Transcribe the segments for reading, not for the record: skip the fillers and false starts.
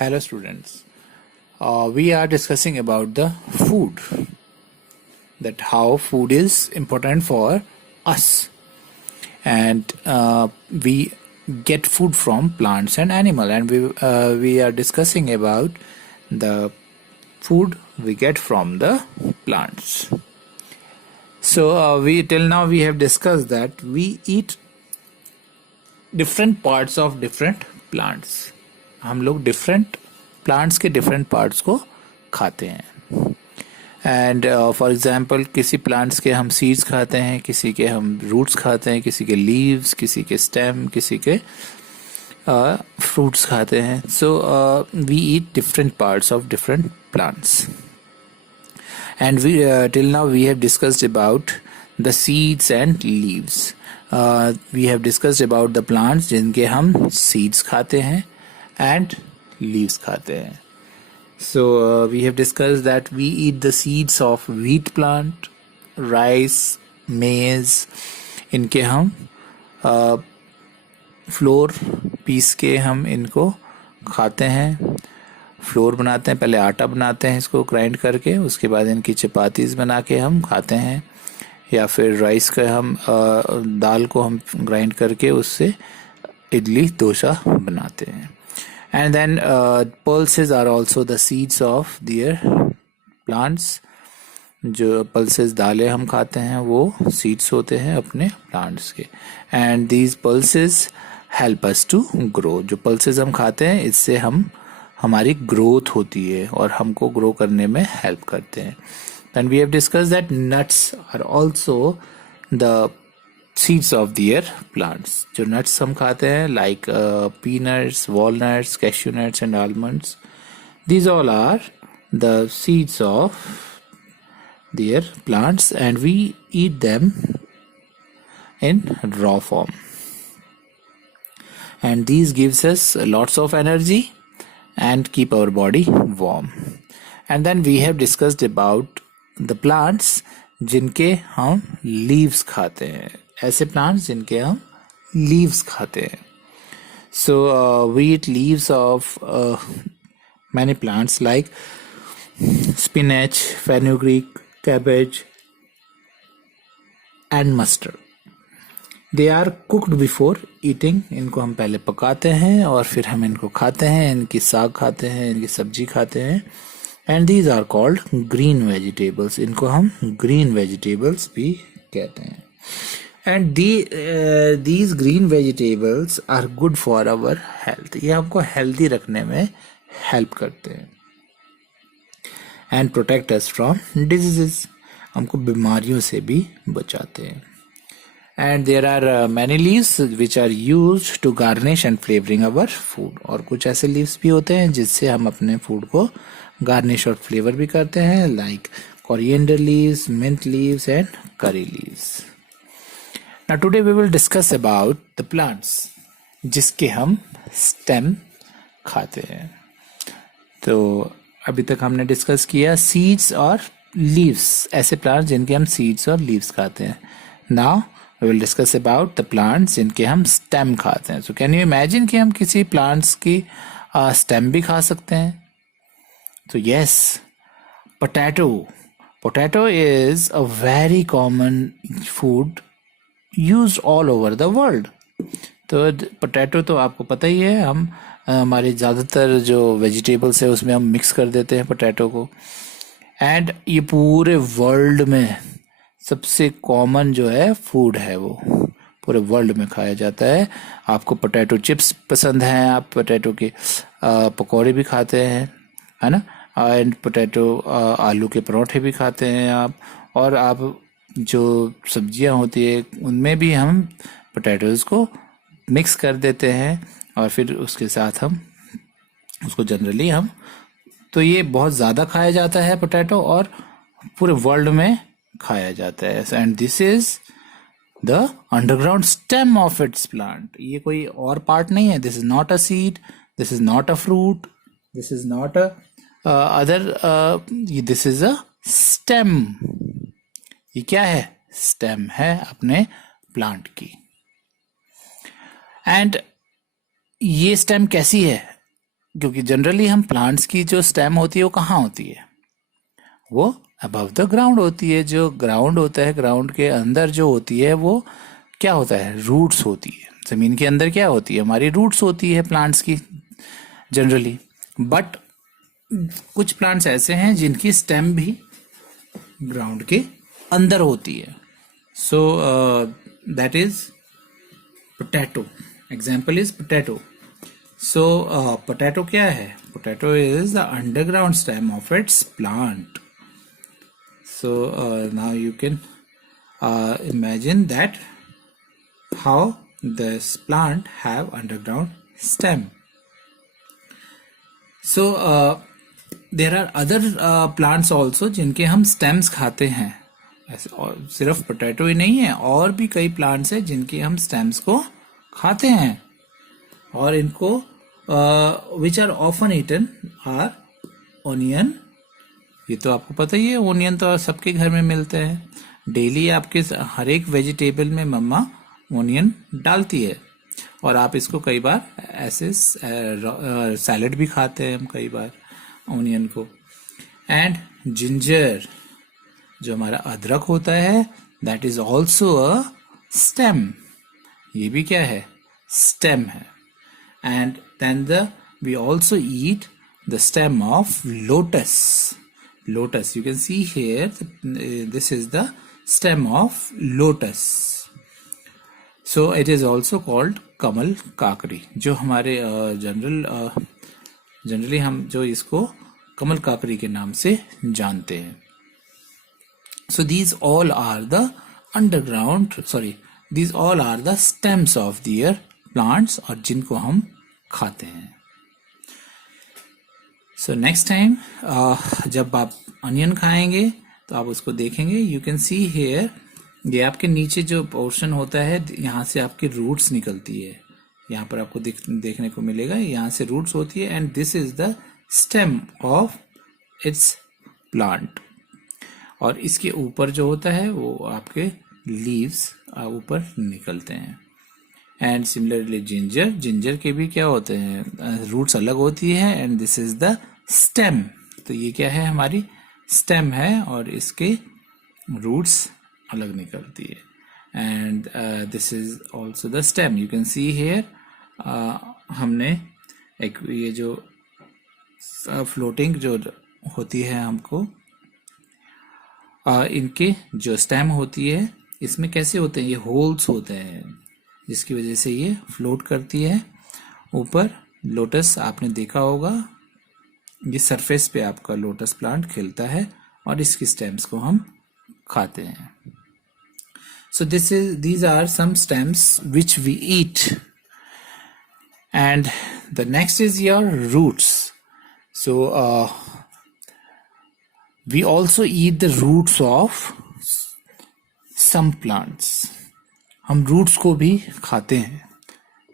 Hello students. We are discussing about the food, that how food is important for us, and we get food from plants and animal, and we are discussing about the food we get from the plants. So we till now we have discussed that we eat different parts of different plants. हम लोग different plants के different parts को खाते हैं. And for example किसी plants के हम seeds खाते हैं, किसी के हम रूट्स खाते हैं, किसी के लीव्स, किसी के स्टेम, किसी के फ्रूट्स खाते हैं. So we eat different parts of different plants. And we till now we have discussed about the seeds and leaves. We have discussed about the plants जिनके हम सीड्स खाते हैं and leaves खाते हैं. So we have discussed that we eat the seeds of wheat plant, rice, maize. इनके हम floor piece के हम इनको खाते हैं, फ्लोर बनाते हैं, पहले आटा बनाते हैं इसको ग्राइंड करके, उसके बाद इनकी चपातीज बना के हम खाते हैं, या फिर राइस का हम दाल को हम ग्राइंड करके उससे इडली डोसा बनाते हैं. And then pulses are also the seeds of their plants. जो pulses दालें हम खाते हैं वो seeds होते हैं अपने plants के. And these pulses help us to grow. जो pulses हम खाते हैं इससे हमारी growth होती है और हमको grow करने में help करते हैं. Then we have discussed that nuts are also the seeds of their plants. जो nuts हम खाते हैं like peanuts, walnuts, cashew nuts and almonds. These all are the seeds of their plants and we eat them in raw form. And these gives us lots of energy and keep our body warm. And then we have discussed about the plants जिनके हम leaves खाते हैं. ऐसे plants जिनके हम leaves खाते हैं. So we eat leaves of many plants like spinach, fenugreek, cabbage and mustard. They are cooked before eating. इनको हम पहले पकाते हैं और फिर हम इनको खाते हैं. इनकी साग खाते हैं, इनकी सब्जी खाते हैं. And these are called green vegetables. इनको हम ग्रीन वेजिटेबल्स भी कहते हैं. And these green vegetables are good for our health. ये हमको healthy रखने में help करते हैं. And protect us from diseases. हमको बीमारियों से भी बचाते हैं. And there are many leaves which are used to garnish and flavoring our food. और कुछ ऐसे leaves भी होते हैं जिससे हम अपने food को garnish और flavor भी करते हैं, like coriander leaves, mint leaves and curry leaves. Now today we will discuss about the plants जिसके हम stem खाते हैं. तो अभी तक हमने डिस्कस किया seeds और leaves, ऐसे plants जिनके हम seeds और leaves खाते हैं. Now we will discuss about the plants जिनके हम stem खाते हैं. So can you imagine कि हम किसी plants की stem भी खा सकते हैं? तो yes, potato is a very common food used all over the world. तो पोटैटो तो आपको पता ही है, हम हमारे ज़्यादातर जो वेजिटेबल्स है उसमें हम मिक्स कर देते हैं पोटैटो को. एंड ये पूरे वर्ल्ड में सबसे कॉमन जो है फूड है, वो पूरे वर्ल्ड में खाया जाता है. आपको पोटैटो चिप्स पसंद हैं, आप पोटैटो के पकौड़े भी खाते हैं, है ना. एंड पोटैटो आलू के परोठे भी खाते हैं आप. और आप जो सब्जियां होती है उनमें भी हम पोटैटोज़ को मिक्स कर देते हैं और फिर उसके साथ हम उसको जनरली हम, तो ये बहुत ज़्यादा खाया जाता है पोटैटो और पूरे वर्ल्ड में खाया जाता है. And this is the underground stem of its plant. ये कोई और पार्ट नहीं है. This is not a seed, this is not a fruit, this is not a other, this is a stem. ये क्या है? स्टेम है अपने प्लांट की. एंड ये स्टेम कैसी है? क्योंकि जनरली हम प्लांट्स की जो स्टेम होती है वो कहाँ होती है, वो अबव द ग्राउंड होती है। जो ग्राउंड होता है, ग्राउंड के अंदर जो होती है वो क्या होता है, रूट्स होती है। जमीन के अंदर क्या होती है, हमारी रूट्स होती है प्लांट्स की जनरली। बट कुछ प्लांट्स ऐसे हैं जिनकी स्टेम भी ग्राउंड के अंदर होती है। So that is potato. Example is potato. So potato क्या है, potato is the underground stem of its plant. So now you can imagine that how this plant have underground stem. So there are other plants also जिनके हम stems खाते हैं। ऐसे और सिर्फ potato ही नहीं है, और भी कई plants हैं जिनके हम stems को खाते हैं। और इनको which are often eaten are onion। ये तो आपको पता ही है, ओनियन तो सबके घर में मिलते हैं। डेली आपके हर एक वेजिटेबल में मम्मा ओनियन डालती है, और आप इसको कई बार ऐसे सैलेड भी खाते हैं हम कई बार ओनियन को। एंड जिंजर, जो हमारा अदरक होता है, that is also a stem. ये भी क्या है, स्टेम है। And then we also eat the stem of lotus. Lotus, you can see here, this is the stem of lotus. So it is also called कमल काकड़ी, जो हमारे generally हम जो इसको कमल काकड़ी के नाम से जानते हैं। So these all are the these all are the stems of their plants, और जिनको हम खाते हैं। सो नेक्स्ट टाइम जब आप अनियन खाएंगे तो आप उसको देखेंगे, यू कैन सी हेयर, ये आपके नीचे जो पोर्शन होता है, यहाँ से आपकी रूट्स निकलती है। यहाँ पर आपको देखने को मिलेगा, यहाँ से रूट्स होती है, and this is the stem of its plant. और इसके ऊपर जो होता है वो आपके लीव्स ऊपर निकलते हैं। एंड सिमिलरली जिंजर के भी क्या होते हैं, रूट्स अलग होती है, and this is the stem. तो ये क्या है, हमारी स्टेम है, और इसके रूट्स अलग निकलती है। And this is also the stem, you can see here. हमने एक ये जो फ्लोटिंग जो होती है हमको, इनके जो स्टेम होती है, इसमें कैसे होते हैं, ये होल्स होते हैं, जिसकी वजह से ये फ्लोट करती है ऊपर। लोटस आपने देखा होगा, ये सरफेस पे आपका लोटस प्लांट खिलता है, और इसकी स्टेम्स को हम खाते हैं। सो these are some stems which we eat. And the next is your roots. So we also eat the roots of some plants. हम रूट्स को भी खाते हैं।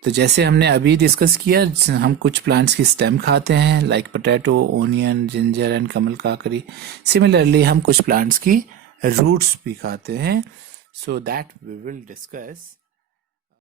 तो जैसे हमने अभी डिस्कस किया, हम कुछ प्लांट्स की स्टेम खाते हैं, like potato, onion, ginger and kamal kakdi. Similarly हम कुछ प्लांट्स की रूट्स भी खाते हैं। So that we will discuss